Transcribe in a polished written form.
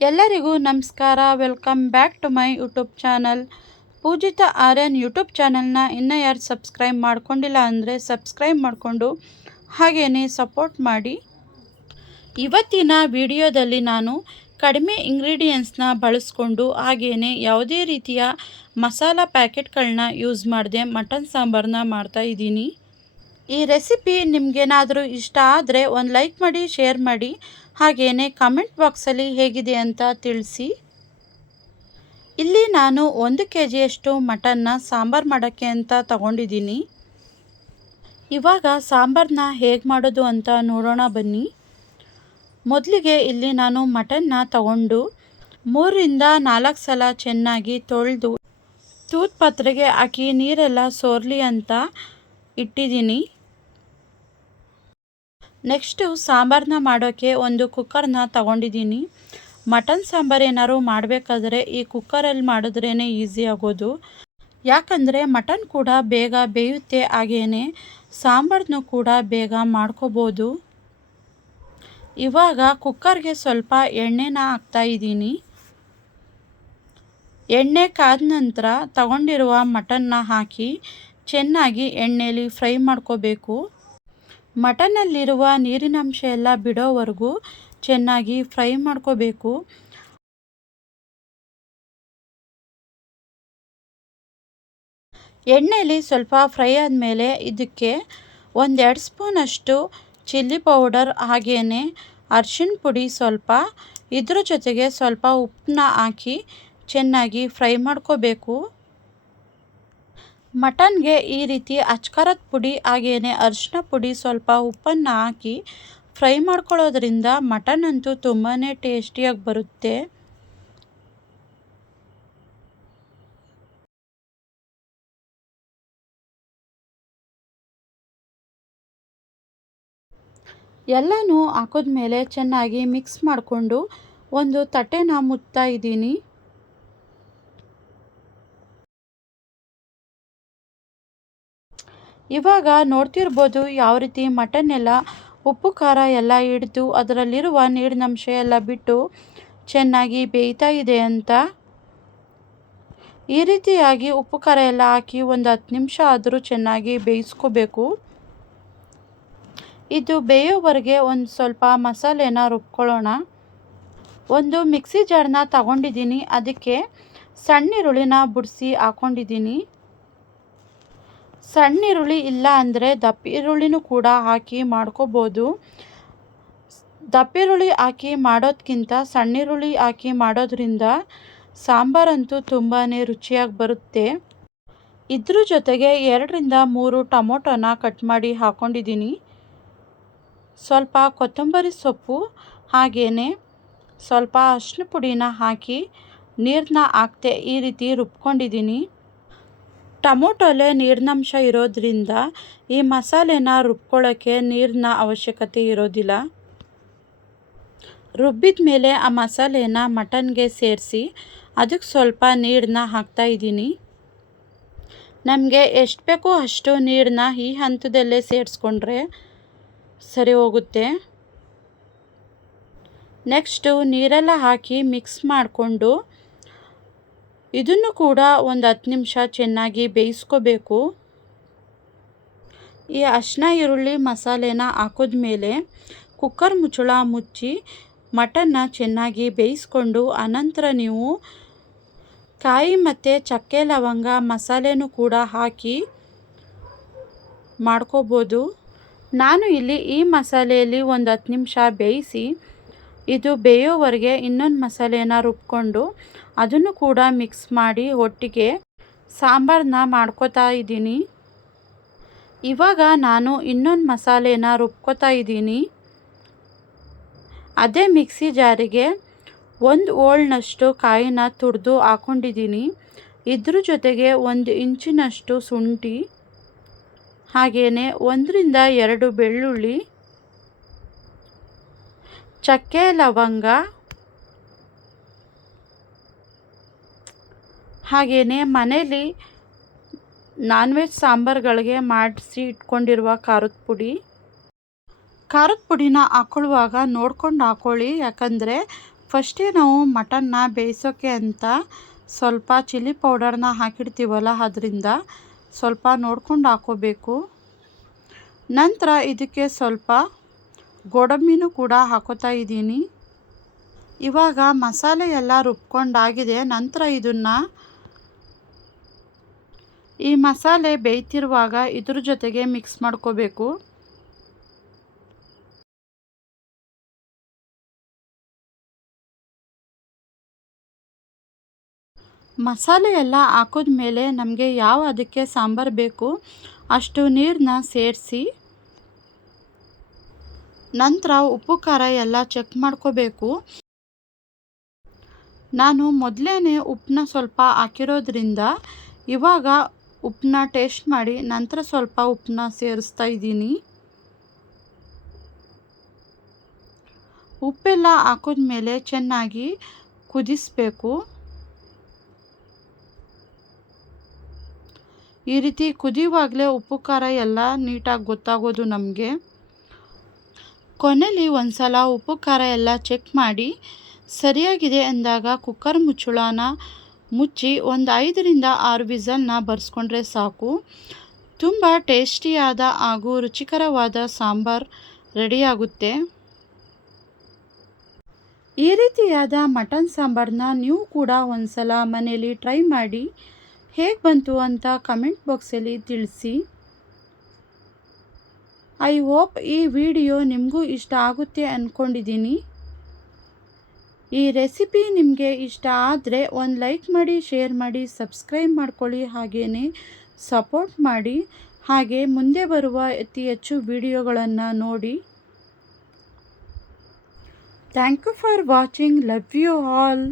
ಎಲ್ಲರಿಗೂ ನಮಸ್ಕಾರ. Welcome back to my YouTube channel. Pujitha Aryan YouTube ಚಾನಲ್ನ ಇನ್ನೂ ಯಾರು ಸಬ್ಸ್ಕ್ರೈಬ್ ಮಾಡ್ಕೊಂಡಿಲ್ಲ ಅಂದರೆ ಸಬ್ಸ್ಕ್ರೈಬ್ ಮಾಡಿಕೊಂಡು ಹಾಗೆಯೇ ಸಪೋರ್ಟ್ ಮಾಡಿ. ಇವತ್ತಿನ ವಿಡಿಯೋದಲ್ಲಿ ನಾನು ಕಡಿಮೆ ಇಂಗ್ರೀಡಿಯೆಂಟ್ಸ್ನ ಬಳಸ್ಕೊಂಡು ಹಾಗೆಯೇ ಯಾವುದೇ ರೀತಿಯ ಮಸಾಲ ಪ್ಯಾಕೆಟ್ಗಳನ್ನ ಯೂಸ್ ಮಾಡದೆ ಮಟನ್ ಸಾಂಬಾರನ್ನ ಮಾಡ್ತಾಯಿದ್ದೀನಿ. ಈ ರೆಸಿಪಿ ನಿಮಗೇನಾದರೂ ಇಷ್ಟ ಆದರೆ ಒಂದು ಲೈಕ್ ಮಾಡಿ, ಶೇರ್ ಮಾಡಿ, ಹಾಗೆಯೇ ಕಮೆಂಟ್ ಬಾಕ್ಸಲ್ಲಿ ಹೇಗಿದೆ ಅಂತ ತಿಳಿಸಿ. ಇಲ್ಲಿ ನಾನು 1 kgಯಷ್ಟು ಮಟನ್ನ ಸಾಂಬಾರು ಮಾಡೋಕ್ಕೆ ಅಂತ ತಗೊಂಡಿದ್ದೀನಿ. ಇವಾಗ ಸಾಂಬಾರನ್ನ ಹೇಗೆ ಮಾಡೋದು ಅಂತ ನೋಡೋಣ ಬನ್ನಿ. ಮೊದಲಿಗೆ ಇಲ್ಲಿ ನಾನು ಮಟನ್ನ ತಗೊಂಡು 3 ರಿಂದ 4 ಸಲ ಚೆನ್ನಾಗಿ ತೊಳೆದು ತೂತ್ ಪಾತ್ರೆಗೆ ಹಾಕಿ ನೀರೆಲ್ಲ ಸೋರಲಿ ಅಂತ ಇಟ್ಟಿದ್ದೀನಿ. ನೆಕ್ಸ್ಟು ಸಾಂಬಾರನ್ನ ಮಾಡೋಕ್ಕೆ ಒಂದು ಕುಕ್ಕರ್ನ ತಗೊಂಡಿದ್ದೀನಿ. ಮಟನ್ ಸಾಂಬಾರು ಏನಾದ್ರು ಮಾಡಬೇಕಾದ್ರೆ ಈ ಕುಕ್ಕರಲ್ಲಿ ಮಾಡಿದ್ರೇ ಈಸಿ ಆಗೋದು. ಯಾಕಂದರೆ ಮಟನ್ ಕೂಡ ಬೇಗ ಬೇಯುತ್ತೆ, ಹಾಗೆಯೇ ಸಾಂಬಾರನ್ನು ಕೂಡ ಬೇಗ ಮಾಡ್ಕೋಬೋದು. ಇವಾಗ ಕುಕ್ಕರ್ಗೆ ಸ್ವಲ್ಪ ಎಣ್ಣೆನ ಹಾಕ್ತಾಯಿದ್ದೀನಿ. ಎಣ್ಣೆ ಕಾದ ನಂತರ ತಗೊಂಡಿರುವ ಮಟನ್ನ ಹಾಕಿ ಚೆನ್ನಾಗಿ ಎಣ್ಣೆಯಲ್ಲಿ ಫ್ರೈ ಮಾಡ್ಕೋಬೇಕು. ಮಟನ್ನಲ್ಲಿರುವ ನೀರಿನಂಶ ಎಲ್ಲ ಬಿಡೋವರೆಗೂ ಚೆನ್ನಾಗಿ ಫ್ರೈ ಮಾಡ್ಕೋಬೇಕು. ಎಣ್ಣೆಯಲ್ಲಿ ಸ್ವಲ್ಪ ಫ್ರೈ ಆದಮೇಲೆ ಇದಕ್ಕೆ 1-2 ಸ್ಪೂನಷ್ಟು ಚಿಲ್ಲಿ ಪೌಡರ್ ಹಾಗೆಯೇ ಅರಿಶಿಣ ಪುಡಿ ಸ್ವಲ್ಪ, ಇದ್ರ ಜೊತೆಗೆ ಸ್ವಲ್ಪ ಉಪ್ಪನ್ನ ಹಾಕಿ ಚೆನ್ನಾಗಿ ಫ್ರೈ ಮಾಡ್ಕೋಬೇಕು. ಮಟನ್ಗೆ ಈ ರೀತಿ ಅಚ್ಕಾರದ ಪುಡಿ ಹಾಗೆಯೇ ಅರಿಶಿನ ಪುಡಿ ಸ್ವಲ್ಪ ಉಪ್ಪನ್ನು ಹಾಕಿ ಫ್ರೈ ಮಾಡ್ಕೊಳ್ಳೋದ್ರಿಂದ ಮಟನ್ ಅಂತೂ ತುಂಬಾ ಟೇಸ್ಟಿಯಾಗಿ ಬರುತ್ತೆ. ಎಲ್ಲನೂ ಹಾಕಿದ್ಮೇಲೆ ಚೆನ್ನಾಗಿ ಮಿಕ್ಸ್ ಮಾಡಿಕೊಂಡು ಒಂದು ತಟ್ಟೆನ ಮುಚ್ತಾ ಇದ್ದೀನಿ. ಇವಾಗ ನೋಡ್ತಿರ್ಬೋದು ಯಾವ ರೀತಿ ಮಟನ್ ಎಲ್ಲ ಉಪ್ಪು ಖಾರ ಎಲ್ಲ ಹಿಡಿದು ಅದರಲ್ಲಿರುವ ನೀರಿನಂಶ ಎಲ್ಲ ಬಿಟ್ಟು ಚೆನ್ನಾಗಿ ಬೇಯ್ತಾ ಇದೆ ಅಂತ. ಈ ರೀತಿಯಾಗಿ ಉಪ್ಪು ಖಾರ ಎಲ್ಲ ಹಾಕಿ ಒಂದು 10 ನಿಮಿಷ ಆದರೂ ಚೆನ್ನಾಗಿ ಬೇಯಿಸ್ಕೋಬೇಕು. ಇದು ಬೇಯೋವರೆಗೆ ಒಂದು ಸ್ವಲ್ಪ ಮಸಾಲೆನ ರುಬ್ಕೊಳ್ಳೋಣ. ಒಂದು ಮಿಕ್ಸಿ ಜಾರನ್ನ ತಗೊಂಡಿದ್ದೀನಿ, ಅದಕ್ಕೆ ಸಣ್ಣ ಈರುಳ್ಳಿನ ಬಿಡಿಸಿ ಹಾಕ್ಕೊಂಡಿದ್ದೀನಿ. ಸಣ್ಣ ಈರುಳ್ಳಿ ಇಲ್ಲ ಅಂದರೆ ದಪ್ಪ ಈರುಳ್ಳಿನೂ ಕೂಡ ಹಾಕಿ ಮಾಡ್ಕೋಬೋದು. ದಪ್ಪ ಈರುಳ್ಳಿ ಹಾಕಿ ಮಾಡೋದಕ್ಕಿಂತ ಸಣ್ಣ ಈರುಳ್ಳಿ ಹಾಕಿ ಮಾಡೋದ್ರಿಂದ ಸಾಂಬಾರಂತೂ ತುಂಬಾ ರುಚಿಯಾಗಿ ಬರುತ್ತೆ. ಇದ್ರ ಜೊತೆಗೆ 2 ರಿಂದ 3 ಟೊಮೊಟೊನ ಕಟ್ ಮಾಡಿ ಹಾಕ್ಕೊಂಡಿದ್ದೀನಿ. ಸ್ವಲ್ಪ ಕೊತ್ತಂಬರಿ ಸೊಪ್ಪು ಹಾಗೆಯೇ ಸ್ವಲ್ಪ ಅರಿಶಿನ ಪುಡಿನ ಹಾಕಿ ನೀರನ್ನ ಹಾಕ್ತೆ ಈ ರೀತಿ ರುಬ್ಕೊಂಡಿದ್ದೀನಿ. ಟೊಮೊಟೊಲೆ ನೀರಿನಂಶ ಇರೋದ್ರಿಂದ ಈ ಮಸಾಲೆನ ರುಬ್ಕೊಳ್ಳೋಕ್ಕೆ ನೀರಿನ ಅವಶ್ಯಕತೆ ಇರೋದಿಲ್ಲ. ರುಬ್ಬಿದ ಮೇಲೆ ಆ ಮಸಾಲೆನ ಮಟನ್ಗೆ ಸೇರಿಸಿ ಅದಕ್ಕೆ ಸ್ವಲ್ಪ ನೀರನ್ನ ಹಾಕ್ತಾಯಿದ್ದೀನಿ. ನಮಗೆ ಎಷ್ಟು ಬೇಕೋ ಅಷ್ಟು ನೀರನ್ನ ಈ ಹಂತದಲ್ಲೇ ಸೇರಿಸ್ಕೊಂಡ್ರೆ ಸರಿ ಹೋಗುತ್ತೆ. ನೆಕ್ಸ್ಟು ನೀರೆಲ್ಲ ಹಾಕಿ ಮಿಕ್ಸ್ ಮಾಡಿಕೊಂಡು ಇದನ್ನು ಕೂಡ ಒಂದು 10 ನಿಮಿಷ ಚೆನ್ನಾಗಿ ಬೇಯಿಸ್ಕೋಬೇಕು. ಈ ಅರಿಶಿನ ಈರುಳ್ಳಿ ಮಸಾಲೆನ ಹಾಕಿದ್ಮೇಲೆ ಕುಕ್ಕರ್ ಮುಚ್ಚಳ ಮುಚ್ಚಿ ಮಟನ್ನ ಚೆನ್ನಾಗಿ ಬೇಯಿಸ್ಕೊಂಡು ಅನಂತರ ನೀವು ಕಾಯಿ ಮತ್ತು ಚಕ್ಕೆ ಲವಂಗ ಮಸಾಲೆನೂ ಕೂಡ ಹಾಕಿ ಮಾಡ್ಕೋಬೋದು. ನಾನು ಇಲ್ಲಿ ಈ ಮಸಾಲೆಯಲ್ಲಿ ಒಂದು 10 ನಿಮಿಷ ಬೇಯಿಸಿ ಇದು ಬೇಯೋವರೆಗೆ ಇನ್ನೊಂದು ಮಸಾಲೆನ ರುಬ್ಕೊಂಡು ಅದನ್ನು ಕೂಡ ಮಿಕ್ಸ್ ಮಾಡಿ ಒಟ್ಟಿಗೆ ಸಾಂಬಾರನ್ನ ಮಾಡ್ಕೋತಾ ಇದ್ದೀನಿ. ಇವಾಗ ನಾನು ಇನ್ನೊಂದು ಮಸಾಲೆನ ರುಬ್ಕೋತಾ ಇದ್ದೀನಿ. ಅದೇ ಮಿಕ್ಸಿ ಜಾರಿಗೆ 1 ಹೋಳನಷ್ಟು ಕಾಯಿನ ತುರಿದು ಹಾಕ್ಕೊಂಡಿದ್ದೀನಿ. ಇದ್ರ ಜೊತೆಗೆ 1 ಇಂಚಿನಷ್ಟು ಶುಂಠಿ ಹಾಗೆಯೇ 1 ರಿಂದ 2 ಬೆಳ್ಳುಳ್ಳಿ, ಚಕ್ಕೆ ಲವಂಗ ಹಾಗೆಯೇ ಮನೇಲಿ ನಾನ್ ವೆಜ್ ಸಾಂಬಾರುಗಳಿಗೆ ಮಾಡಿಸಿ ಇಟ್ಕೊಂಡಿರುವ ಖಾರದ ಪುಡಿ. ಖಾರದ ಪುಡಿನ ಹಾಕ್ಕೊಳ್ಳುವಾಗ ನೋಡ್ಕೊಂಡು ಹಾಕ್ಕೊಳ್ಳಿ, ಯಾಕಂದರೆ ಫಸ್ಟೇ ನಾವು ಮಟನ್ನ ಬೇಯಿಸೋಕ್ಕೆ ಅಂತ ಸ್ವಲ್ಪ ಚಿಲ್ಲಿ ಪೌಡರ್ನ ಹಾಕಿಡ್ತೀವಲ್ಲ, ಅದರಿಂದ ಸ್ವಲ್ಪ ನೋಡ್ಕೊಂಡು ಹಾಕೋಬೇಕು. ನಂತರ ಇದಕ್ಕೆ ಸ್ವಲ್ಪ ಗೋಡಂಬಿನೂ ಕೂಡ ಹಾಕೋತಾ ಇದ್ದೀನಿ. ಇವಾಗ ಮಸಾಲೆ ಎಲ್ಲ ರುಬ್ಕೊಂಡಾಗಿದೆ. ನಂತರ ಈ ಮಸಾಲೆ ಬೇಯ್ತಿರುವಾಗ ಇದ್ರ ಜೊತೆಗೆ ಮಿಕ್ಸ್ ಮಾಡ್ಕೋಬೇಕು. ಮಸಾಲೆ ಎಲ್ಲ ಹಾಕಿದ್ಮೇಲೆ ನಮಗೆ ಅದಕ್ಕೆ ಸಾಂಬಾರು ಬೇಕು ಅಷ್ಟು ನೀರನ್ನ ಸೇರಿಸಿ ನಂತರ ಉಪ್ಪು ಖಾರ ಎಲ್ಲ ಚೆಕ್ ಮಾಡ್ಕೋಬೇಕು. ನಾನು ಮೊದಲೇ ಉಪ್ಪನ್ನ ಸ್ವಲ್ಪ ಹಾಕಿರೋದ್ರಿಂದ ಇವಾಗ ಉಪ್ಪನ್ನ ಟೇಸ್ಟ್ ಮಾಡಿ ನಂತರ ಸ್ವಲ್ಪ ಉಪ್ಪನ್ನ ಸೇರಿಸ್ತಾ ಇದ್ದೀನಿ. ಉಪ್ಪೆಲ್ಲ ಹಾಕಿದ್ಮೇಲೆ ಚೆನ್ನಾಗಿ ಕುದಿಸಬೇಕು. ಈ ರೀತಿ ಕುದಿಯುವಾಗಲೇ ಉಪ್ಪು ಖಾರ ಎಲ್ಲ ನೀಟಾಗಿ ಗೊತ್ತಾಗೋದು ನಮಗೆ. ಕೊನೆಯಲ್ಲಿ ಒಂದು ಸಲ ಉಪ್ಪು ಖಾರ ಎಲ್ಲ ಚೆಕ್ ಮಾಡಿ ಸರಿಯಾಗಿದೆ ಅಂದಾಗ ಕುಕ್ಕರ್ ಮುಚ್ಚಳನ ಮುಚ್ಚಿ ಒಂದು 5ರಿಂದ 6 ವಿಸಲ್ನ ಬರ್ಸ್ಕೊಂಡ್ರೆ ಸಾಕು. ತುಂಬ ಟೇಸ್ಟಿಯಾದ ಹಾಗೂ ರುಚಿಕರವಾದ ಸಾಂಬಾರು ರೆಡಿಯಾಗುತ್ತೆ. ಈ ರೀತಿಯಾದ ಮಟನ್ ಸಾಂಬಾರನ್ನ ನೀವು ಕೂಡ ಒಂದು ಸಲ ಮನೆಯಲ್ಲಿ ಟ್ರೈ ಮಾಡಿ ಹೇಗೆ ಬಂತು ಅಂತ ಕಮೆಂಟ್ ಬಾಕ್ಸಲ್ಲಿ ತಿಳಿಸಿ. ಐ ಹೋಪ್ ಈ ವಿಡಿಯೋ ನಿಮಗೂ ಇಷ್ಟ ಆಗುತ್ತೆ ಅಂದ್ಕೊಂಡಿದ್ದೀನಿ. ಈ ರೆಸಿಪಿ ನಿಮಗೆ ಇಷ್ಟ ಆದರೆ ಒಂದು ಲೈಕ್ ಮಾಡಿ, ಶೇರ್ ಮಾಡಿ, ಸಬ್ಸ್ಕ್ರೈಬ್ ಮಾಡ್ಕೊಳ್ಳಿ, ಹಾಗೆಯೇ ಸಪೋರ್ಟ್ ಮಾಡಿ. ಹಾಗೆ ಮುಂದೆ ಬರುವ ಅತಿ ಹೆಚ್ಚು ವಿಡಿಯೋಗಳನ್ನು ನೋಡಿ. Thank you for watching. Love you all.